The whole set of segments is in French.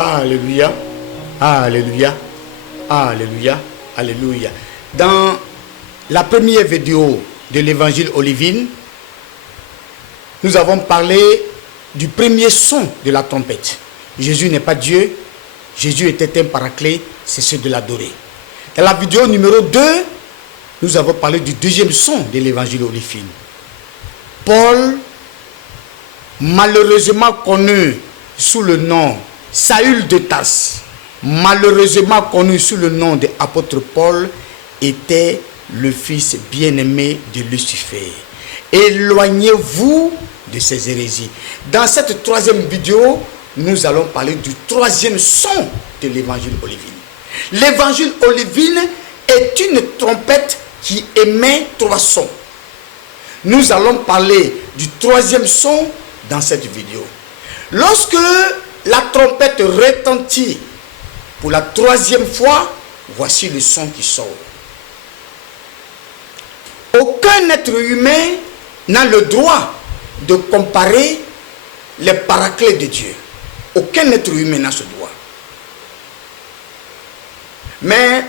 Alléluia, alléluia, alléluia, alléluia. Dans la première vidéo de l'évangile Olivine, nous avons parlé du premier son de la trompette. Jésus n'est pas Dieu, Jésus était un paraclet, c'est ce de l'adorer. Dans la vidéo numéro 2, nous avons parlé du deuxième son de l'évangile Olivine. Paul, malheureusement connu sous le nom Saül de Tarse, malheureusement connu sous le nom d'apôtre Paul, était le fils bien-aimé de Lucifer. Éloignez-vous de ces hérésies. Dans cette troisième vidéo, nous allons parler du troisième son de l'évangile Olivine. L'évangile Olivine est une trompette qui émet 3 sons. Nous allons parler du troisième son dans cette vidéo. Lorsque la trompette retentit pour la 3e fois, voici le son qui sort. Aucun être humain n'a le droit de comparer les paraclets de Dieu. Aucun être humain n'a ce droit. Mais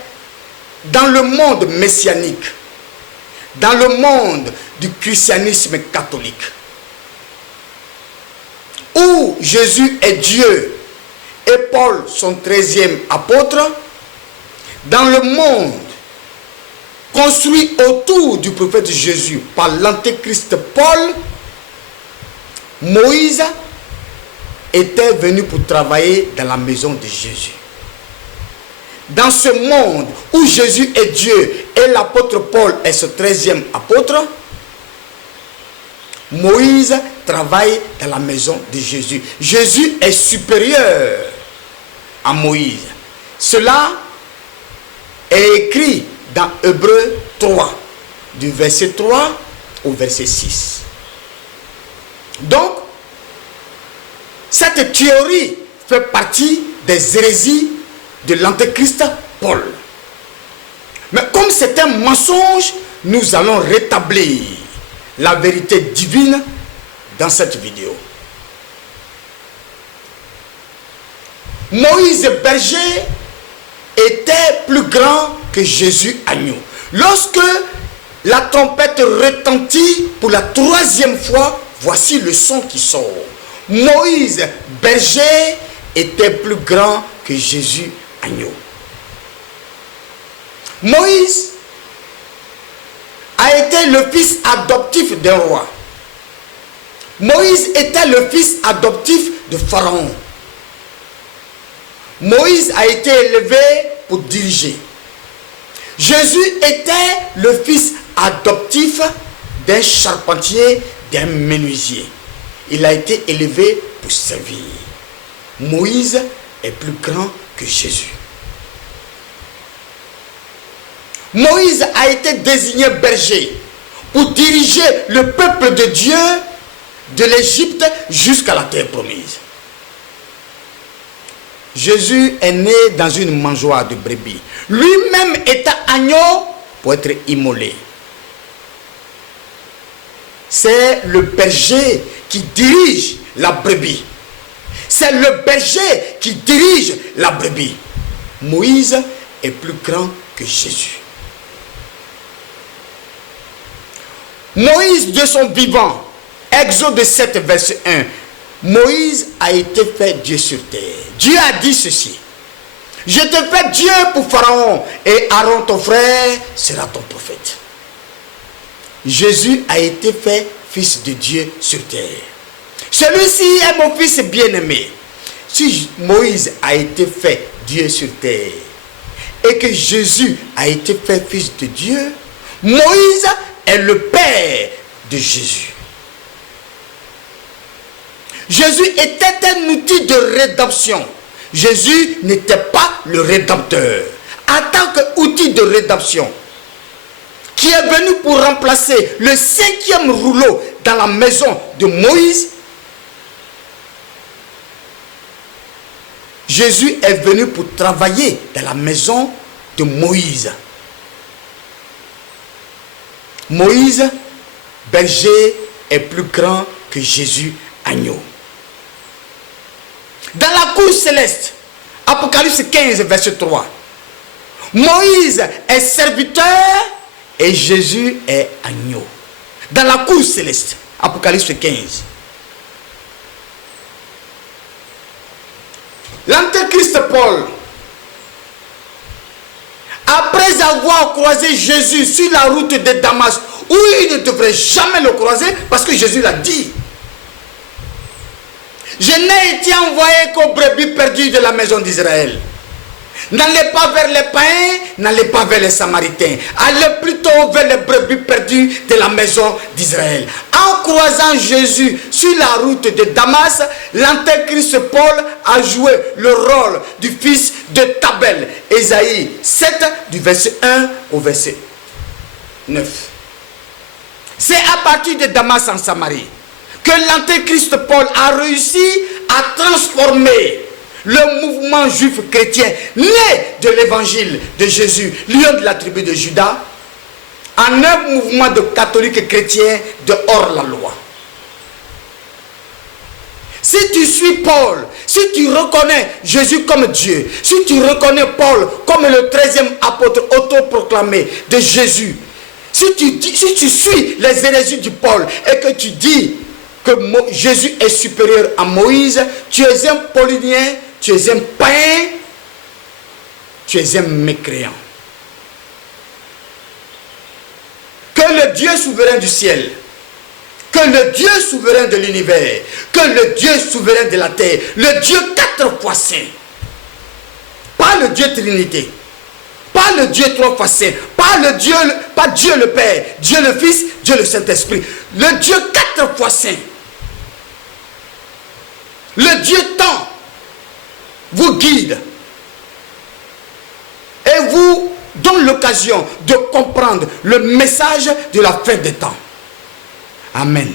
dans le monde messianique, dans le monde du christianisme catholique, où Jésus est Dieu et Paul son 13e apôtre, dans le monde construit autour du prophète Jésus par l'antéchrist Paul, Moïse était venu pour travailler dans la maison de Jésus. Dans ce monde où Jésus est Dieu et l'apôtre Paul est ce 13e apôtre, Moïse travaille dans la maison de Jésus. Jésus est supérieur à Moïse. Cela est écrit dans Hébreux 3, du verset 3 au verset 6. Donc, cette théorie fait partie des hérésies de l'antéchrist Paul. Mais comme c'est un mensonge, nous allons rétablir la vérité divine dans cette vidéo. Moïse berger était plus grand que Jésus agneau. Lorsque la trompette retentit pour la 3e fois, voici le son qui sort. Moïse berger était plus grand que Jésus agneau. Moïse a été le fils adoptif d'un roi. Moïse était le fils adoptif de Pharaon. Moïse a été élevé pour diriger. Jésus était le fils adoptif d'un charpentier, d'un menuisier. Il a été élevé pour servir. Moïse est plus grand que Jésus. Moïse a été désigné berger pour diriger le peuple de Dieu de l'Égypte jusqu'à la terre promise. Jésus est né dans une mangeoire de brebis. Lui-même était agneau pour être immolé. C'est le berger qui dirige la brebis. C'est le berger qui dirige la brebis. Moïse est plus grand que Jésus. Moïse de son vivant, Exode 7, verset 1, Moïse a été fait Dieu sur terre. Dieu a dit ceci: je te fais Dieu pour Pharaon et Aaron ton frère sera ton prophète. Jésus a été fait fils de Dieu sur terre. Celui-ci est mon fils bien-aimé. Si Moïse a été fait Dieu sur terre et que Jésus a été fait fils de Dieu, Moïse est le père de Jésus. Jésus était un outil de rédemption. Jésus n'était pas le rédempteur. En tant qu'outil de rédemption, qui est venu pour remplacer le 5e rouleau dans la maison de Moïse, Jésus est venu pour travailler dans la maison de Moïse. Moïse, berger, est plus grand que Jésus, agneau. Dans la cour céleste, Apocalypse 15, verset 3. Moïse est serviteur et Jésus est agneau. Dans la cour céleste. Apocalypse 15. L'antéchrist Paul, après avoir croisé Jésus sur la route de Damas, où il ne devrait jamais le croiser, parce que Jésus l'a dit. Je n'ai été envoyé qu'aux brebis perdues de la maison d'Israël. N'allez pas vers les païens, n'allez pas vers les Samaritains. Allez plutôt vers les brebis perdues de la maison d'Israël. En croisant Jésus sur la route de Damas, l'antéchrist Paul a joué le rôle du fils de Tabel. Ésaïe 7, du verset 1 au verset 9. C'est à partir de Damas en Samarie que l'antéchrist Paul a réussi à transformer le mouvement juif chrétien né de l'évangile de Jésus, lion de la tribu de Juda, en un mouvement de catholiques chrétiens de hors la loi. Si tu suis Paul, si tu reconnais Jésus comme Dieu, si tu reconnais Paul comme le 13e apôtre autoproclamé de Jésus, si tu suis les hérésies du Paul et que tu dis que Jésus est supérieur à Moïse, tu es un paulinien, tu es un païen, tu es un mécréant. Que le Dieu souverain du ciel, que le Dieu souverain de l'univers, que le Dieu souverain de la terre, le Dieu 4 fois saint, pas le Dieu Trinité, pas le Dieu 3 fois saint, pas Dieu le Père, Dieu le Fils, Dieu le Saint-Esprit, le Dieu 4 fois saint, le Dieu temps, vous guide et vous donne l'occasion de comprendre le message de la fin des temps. Amen.